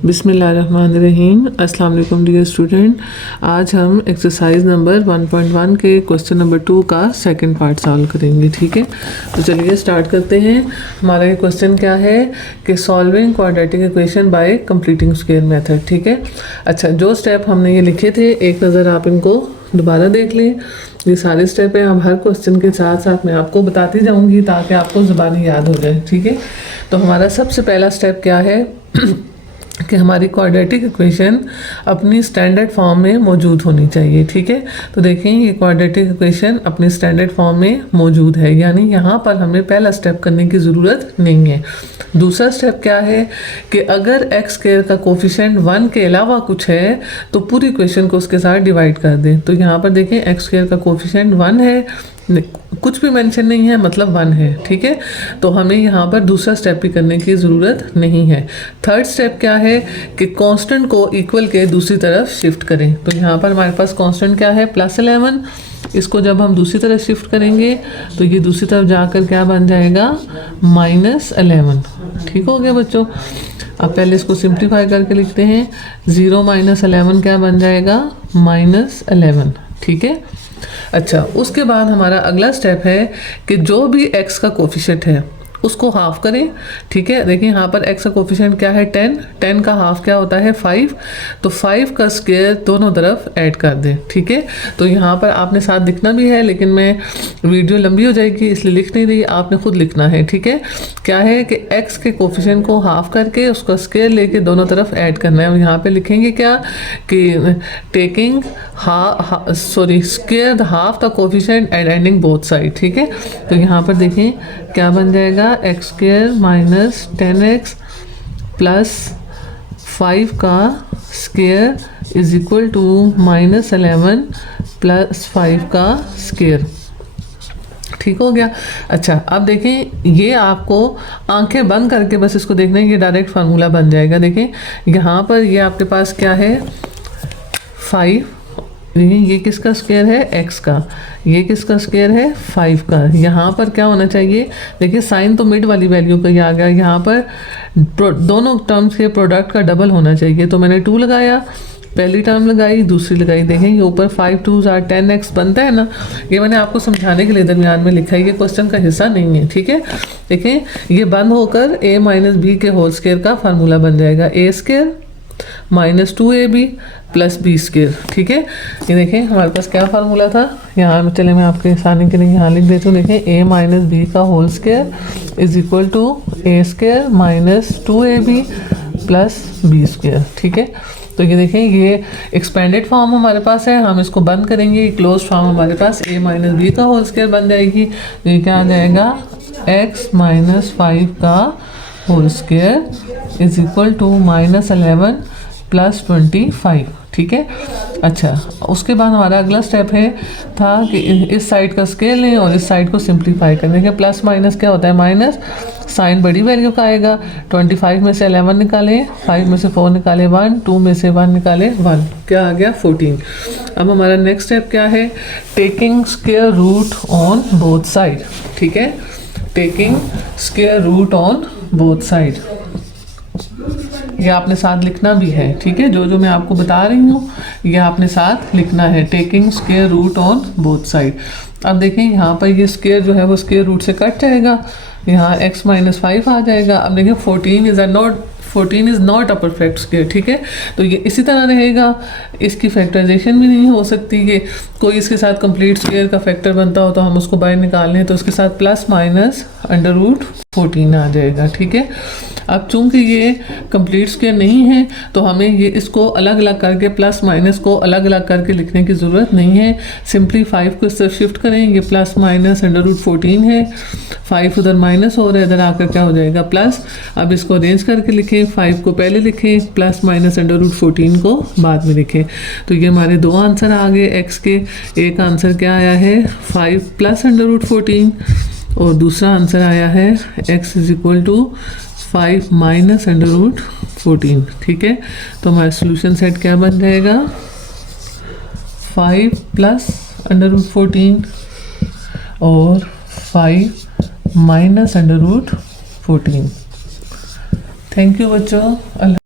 बिस्मिल्लाहिर्रहमानिर्रहीम। अस्सलाम वालेकुम डियर स्टूडेंट। आज हम एक्सरसाइज नंबर 1.1 के क्वेश्चन नंबर 2 का सेकंड पार्ट सॉल्व करेंगे। ठीक है, तो चलिए स्टार्ट करते हैं। हमारा ये क्वेश्चन क्या है कि solving quadratic equation by completing square method. ठीक है, अच्छा जो स्टेप हमने ये लिखे थे एक नज़र आप इनको दोबारा देख लें। ये सारे स्टेप हैं, अब हर क्वेश्चन के साथ साथ मैं आपको बताती जाऊंगी ताकि आपको ज़बानी याद हो जाए। ठीक है, तो हमारा सबसे पहला स्टेप क्या है कि हमारी क्वाड्रेटिक इक्वेशन अपनी स्टैंडर्ड फॉर्म में मौजूद होनी चाहिए। ठीक है, तो देखें ये क्वाड्रेटिक इक्वेशन अपनी स्टैंडर्ड फॉर्म में मौजूद है, यानी यहाँ पर हमें पहला स्टेप करने की ज़रूरत नहीं है। दूसरा स्टेप क्या है कि अगर एक्स स्क्वायर का कोफिशिएंट 1 के अलावा कुछ है तो पूरी इक्वेशन को उसके साथ डिवाइड कर दें। तो यहाँ पर देखें एक्स स्क्वायर का कोफिशिएंट 1 है, कुछ भी मेंशन नहीं है मतलब 1 है। ठीक है, तो हमें यहाँ पर दूसरा स्टेप भी करने की ज़रूरत नहीं है। थर्ड स्टेप क्या है कि कांस्टेंट को इक्वल के दूसरी तरफ शिफ्ट करें। तो यहाँ पर हमारे पास कांस्टेंट क्या है +11, इसको जब हम दूसरी तरफ शिफ्ट करेंगे तो ये दूसरी तरफ जाकर क्या बन जाएगा -11। ठीक हो गया बच्चों। अब पहले इसको सिंप्लीफाई करके लिखते हैं। 0 - 11 क्या बन जाएगा -11। ठीक है, अच्छा उसके बाद हमारा अगला स्टेप है कि जो भी x का कोफिशिएंट है उसको हाफ करें। ठीक है, देखिए यहाँ पर x का कोफिशिएंट क्या है 10 का हाफ क्या होता है 5, तो 5 का स्क्वायर दोनों तरफ ऐड कर दें। ठीक है, तो यहाँ पर आपने साथ लिखना भी है लेकिन मैं वीडियो लंबी हो जाएगी इसलिए लिख नहीं रही, आपने खुद लिखना है। ठीक है, क्या है कि x के कोफिशिएंट को हाफ करके उसका स्क्वायर लेके दोनों तरफ ऐड करना है। यहाँ पे लिखेंगे क्या कि taking square the half the coefficient and ending both side. ठीक है, तो यहाँ पर देखें क्या बन जाएगा x square minus 10x plus 5 का square is equal to -11 plus 5 का स्क्वायर। ठीक हो गया। अच्छा अब देखें ये आपको आंखें बंद करके बस इसको देखना है, ये डायरेक्ट फार्मूला बन जाएगा। देखें यहाँ पर ये आपके पास क्या है 5, ये किसका स्क्वायर है x का, ये किसका स्क्वायर है 5 का। यहाँ पर क्या होना चाहिए, देखिए साइन तो मिड वाली वैल्यू का ही आ गया, यहाँ पर दोनों टर्म्स के प्रोडक्ट का डबल होना चाहिए। तो मैंने 2 लगाया, पहली टर्म लगाई दूसरी लगाई, देखें ये ऊपर 5 2s are 10x बनता है ना। ये मैंने आपको समझाने के लिए दरमियान में लिखा है, ये क्वेश्चन का हिस्सा नहीं है। ठीक है, देखें ये बंद होकर a - b के होल स्क्वायर का फार्मूला बन जाएगा a square -2ab plus B square. ठीक है, ये देखें हमारे पास क्या फार्मूला था, यहाँ चले मैं आपके आसानी के लिए यहाँ लिख देती हूँ। देखें a - b का whole square is equal to a square -2ab plus B square. ठीक है, तो ये देखें ये एक्सपेंडेड फॉर्म हमारे पास है, हम इसको बंद करेंगे, क्लोज फॉर्म हमारे पास a - b का होल स्क्वायर बन जाएगी। ये क्या आ जाएगा x - 5 का whole square is equal to -11 plus 25। ठीक है, अच्छा उसके बाद हमारा अगला स्टेप है था कि इस साइड का स्केल लें और इस साइड को सिंप्लीफाई करने के। प्लस माइनस क्या होता है माइनस, साइन बड़ी वैल्यू का आएगा। 25 में से 11 निकालें, 5 में से 4 निकालें 1, 2 में से 1 निकालें 1, क्या आ गया 14। अब हमारा नेक्स्ट स्टेप क्या है, taking square root on both side. ठीक है, taking square root on both side, ये आपने साथ लिखना भी है। ठीक है, जो जो मैं आपको बता रही हूँ ये आपने साथ लिखना है, taking square root on both side. अब देखें यहाँ पर ये स्क्वायर जो है वो स्क्वायर रूट से कट जाएगा, यहाँ x - 5 आ जाएगा। अब देखें 14 is not a perfect square. ठीक है, तो ये इसी तरह रहेगा, इसकी फैक्टराइजेशन भी नहीं हो सकती। ये कोई इसके साथ कंप्लीट स्क्वायर का फैक्टर बनता हो तो हम उसको बाहर निकाल लें तो उसके साथ प्लस माइनस √14 आ जाएगा। ठीक है, अब चूंकि ये कंप्लीट स्क्वायर नहीं है तो हमें ये इसको अलग अलग करके प्लस माइनस को अलग अलग करके लिखने की ज़रूरत नहीं है। सिंपली 5 को इस तरफ शिफ्ट करें, ये प्लस माइनस √14 है, 5 उधर माइनस हो रहा है, इधर आकर क्या हो जाएगा प्लस। अब इसको अरेंज करके लिखें, 5 को पहले लिखें, प्लस माइनस √14 को बाद में लिखें। तो ये हमारे दो आंसर आ गए x के। एक आंसर क्या आया है 5 प्लस √14 और दूसरा आंसर आया है x is equal to 5 minus √14। ठीक है, तो हमारा सोल्यूशन सेट क्या बन जाएगा 5 प्लस √14 और 5 माइनस √14। थैंक यू बच्चों।